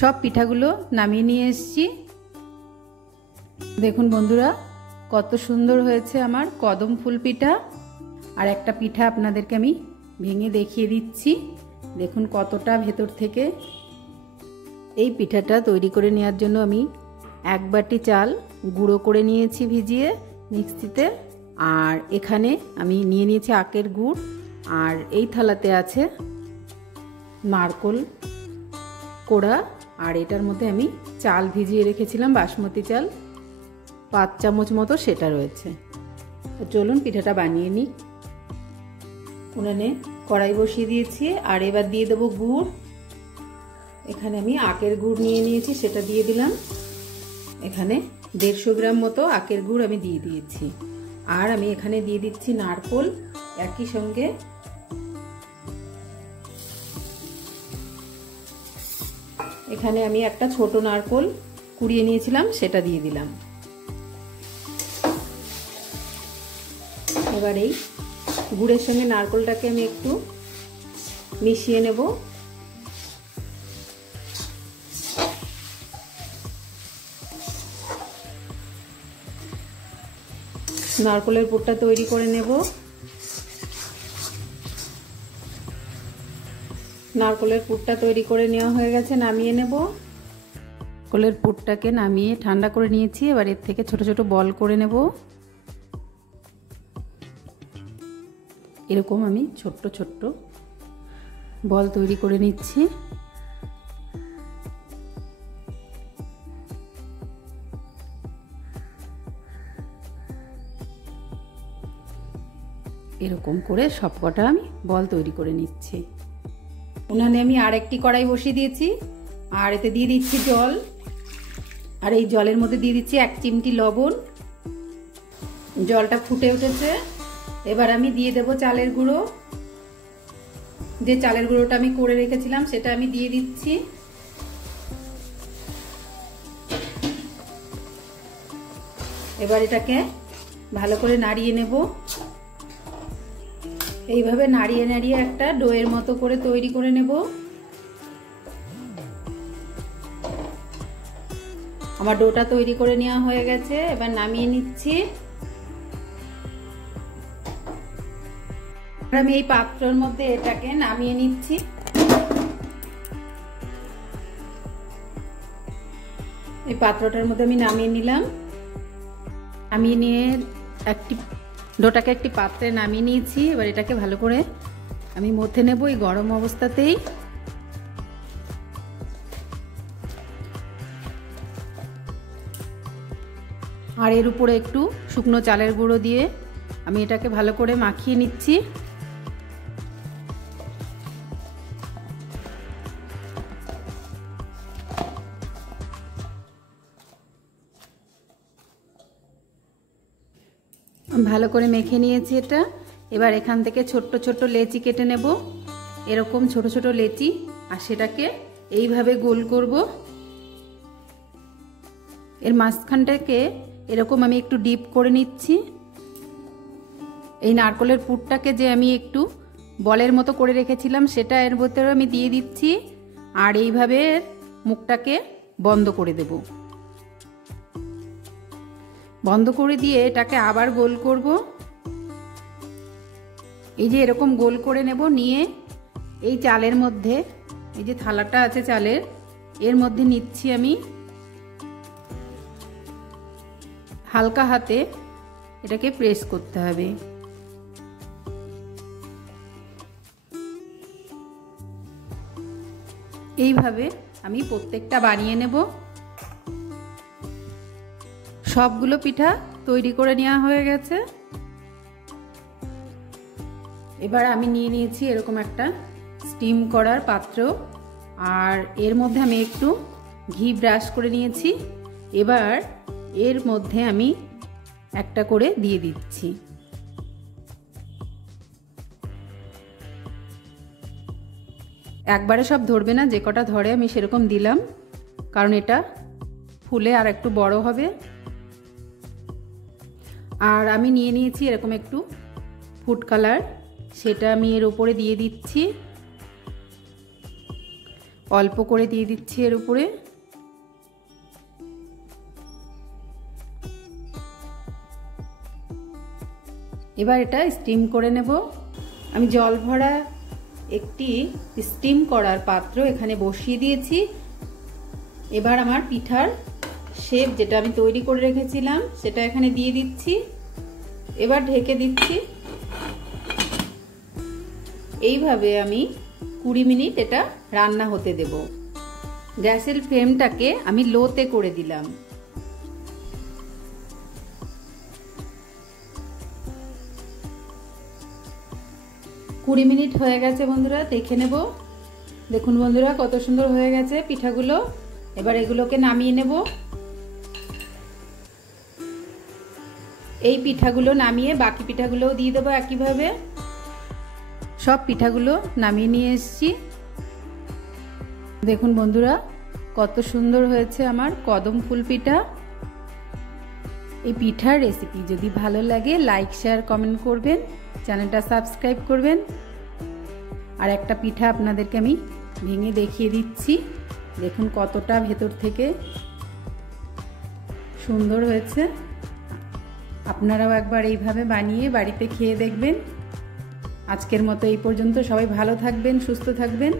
সব পিঠাগুলো নামিয়ে নিয়ে এসেছি। দেখুন বন্ধুরা, কত সুন্দর হয়েছে আমার কদম ফুল পিঠা। আর একটা পিঠা আপনাদেরকে আমি ভেঙে দেখিয়ে দিচ্ছি। দেখুন কতটা ভেতর থেকে। এই পিঠাটা তৈরি করে নেওয়ার জন্য আমি 1 বাটি চাল গুঁড়ো করে নিয়েছি ভিজিয়ে মিক্সিতে। আর এখানে আমি নিয়ে নিয়েছি আখের গুড়। আর এই থালাতে আছে নারকোল কোড়া। আর এটার মধ্যে আমি চাল ভিজিয়ে রেখেছিলাম, বাসমতি চাল 5 চামচ মতো সেটা রয়েছে। চলুন পিঠাটা বানিয়ে নিই। উনানে কড়াই বসিয়ে দিয়েছি। আর এবার দিয়ে দেবো গুড়। এখানে আমি আখের গুড় নিয়ে নিয়েছি, সেটা দিয়ে দিলাম। এখানে 150 গ্রাম মতো আখের গুড় আমি দিয়ে দিয়েছি। আর আমি এখানে দিয়ে দিচ্ছি নারকোল একই সঙ্গে। এখানে আমি একটা ছোট নারকোল কুড়িয়ে নিয়েছিলাম, সেটা দিয়ে দিলাম। এবার এই গুড়ের সঙ্গে নারকোলটাকে আমি একটু মিশিয়ে নেব। নারকোলের পুরটা তৈরি করে নেব। নারকোলের পুরটা তৈরি করে নেওয়া হয়ে গেছে, নামিয়ে নেব। নারকোলের পুরটাকে নামিয়ে ঠান্ডা করে নিয়েছি। এবার এর থেকে ছোট ছোট বল করে নেব। এরকম আমি ছোট্ট ছোট্ট বল তৈরি করে নিচ্ছি। এরকম করে সবকটা আমি বল তৈরি করে নিচ্ছি। উনানে আমি আরেকটি কড়াই বসিয়ে দিয়েছি। আর এতে দিয়ে দিচ্ছি জল। আর এই জলের মধ্যে দিয়ে দিচ্ছি 1 চিমটি লবণ। জলটা ফুটে উঠেছে। এবার আমি দিয়ে দেব চালের গুঁড়ো। যে চালের গুঁড়োটা আমি করে রেখেছিলাম সেটা আমি দিয়ে দিচ্ছি। এবার এটাকে ভালো করে নাড়িয়ে নেব। এইভাবে নাড়িয়ে নাড়িয়ে একটা ডোয়ের মতো করে তৈরি করে নেব। আমার ডোটা তৈরি করে নেওয়া হয়ে গেছে। এবার নামিয়ে নিচ্ছি। আমি এই পাত্রের মধ্যে এটাকে নামিয়ে নিচ্ছি। এই পাত্রটার মধ্যে আমি নামিয়ে নিলাম। নামিয়ে নিয়ে ডোটাকে একটি পাত্রে নামিয়ে নিয়েছি। এবার এটাকে ভালো করে আমি মথে নেব এই গরম অবস্থাতেই। আর এর উপরে একটু শুকনো চালের গুঁড়ো দিয়ে আমি এটাকে ভালো করে মাখিয়ে নিচ্ছি। ভালো করে মেখে নিয়েছি এটা। এবার এখান থেকে ছোট্ট ছোট্ট লেচি কেটে নেব, এরকম ছোট ছোট লেচি। আর সেটাকে এইভাবে গোল করব। এর মাঝখানটাকে এরকম আমি একটু ডিপ করে নিচ্ছি। এই নারকোলের পুরটাকে যে আমি একটু বলের মতো করে রেখেছিলাম সেটা এর ভেতরে আমি দিয়ে দিচ্ছি। আর এইভাবে মুখটাকে বন্ধ করে দেব। বন্ধ করে দিয়ে এটাকে আবার গোল করব। এই যে এরকম গোল করে নেব। নিয়ে এই চালের মধ্যে, এই যে থালাটা আছে চালের, এর মধ্যে নিচ্ছি আমি। হালকা হাতে এটাকে প্রেস করতে হবে। এইভাবে আমি প্রত্যেকটা বানিয়ে নেব। সবগুলো পিঠা তৈরি করে নেওয়া হয়ে গেছে। এবার আমি নিয়ে নিয়েছি এরকম একটা স্টিম করার পাত্র। আর এর মধ্যে আমি একটু ঘি ব্রাশ করে নিয়েছি। এবার এর মধ্যে আমি একটা করে দিয়ে দিচ্ছি। একবারে সব ধরবে না, যে কটা ধরে আমি সেরকম দিলাম, কারণ এটা ফুলে আর একটু বড় হবে। আর আমি নিয়ে নিয়েছি এরকম একটু ফুড কালার, সেটা আমি এর উপরে দিয়ে দিচ্ছি। অল্প করে দিয়ে দিচ্ছি এর উপরে। এবার এটা স্টিম করে নেব। আমি জল ভরা একটি স্টিম করার পাত্র এখানে বসিয়ে দিয়েছি। এবার আমার পিঠার শেপ যেটা আমি তৈরি করে রেখেছিলাম সেটা এখানে দিয়ে দিচ্ছি। এবার ঢেকে দিচ্ছি। এইভাবে আমি 20 মিনিট এটা রান্না হতে দেব। গ্যাসের ফ্লেমটাকে আমি লোতে করে দিলাম। কুড়ি মিনিট হয়ে গেছে বন্ধুরা, দেখে নেব। দেখুন বন্ধুরা কত সুন্দর হয়ে গেছে পিঠাগুলো। এবার এগুলোকে নামিয়ে নেব। এই পিঠাগুলো নামিয়ে বাকি পিঠাগুলোও দিয়ে দেবো একইভাবে। সব পিঠাগুলো নামিয়ে নিয়ে এসেছি। দেখুন বন্ধুরা কত সুন্দর হয়েছে আমার কদম ফুল পিঠা। এই পিঠার রেসিপি যদি ভালো লাগে লাইক শেয়ার কমেন্ট করবেন, চ্যানেলটা সাবস্ক্রাইব করবেন। আর একটা পিঠা আপনাদেরকে আমি ভেঙে দেখিয়ে দিচ্ছি। দেখুন কতটা ভেতর থেকে সুন্দর হয়েছে। আপনারাও একবার এইভাবে বানিয়ে বাড়িতে খেয়ে দেখবেন। আজকের মতো এই পর্যন্ত। সবাই ভালো থাকবেন, সুস্থ থাকবেন।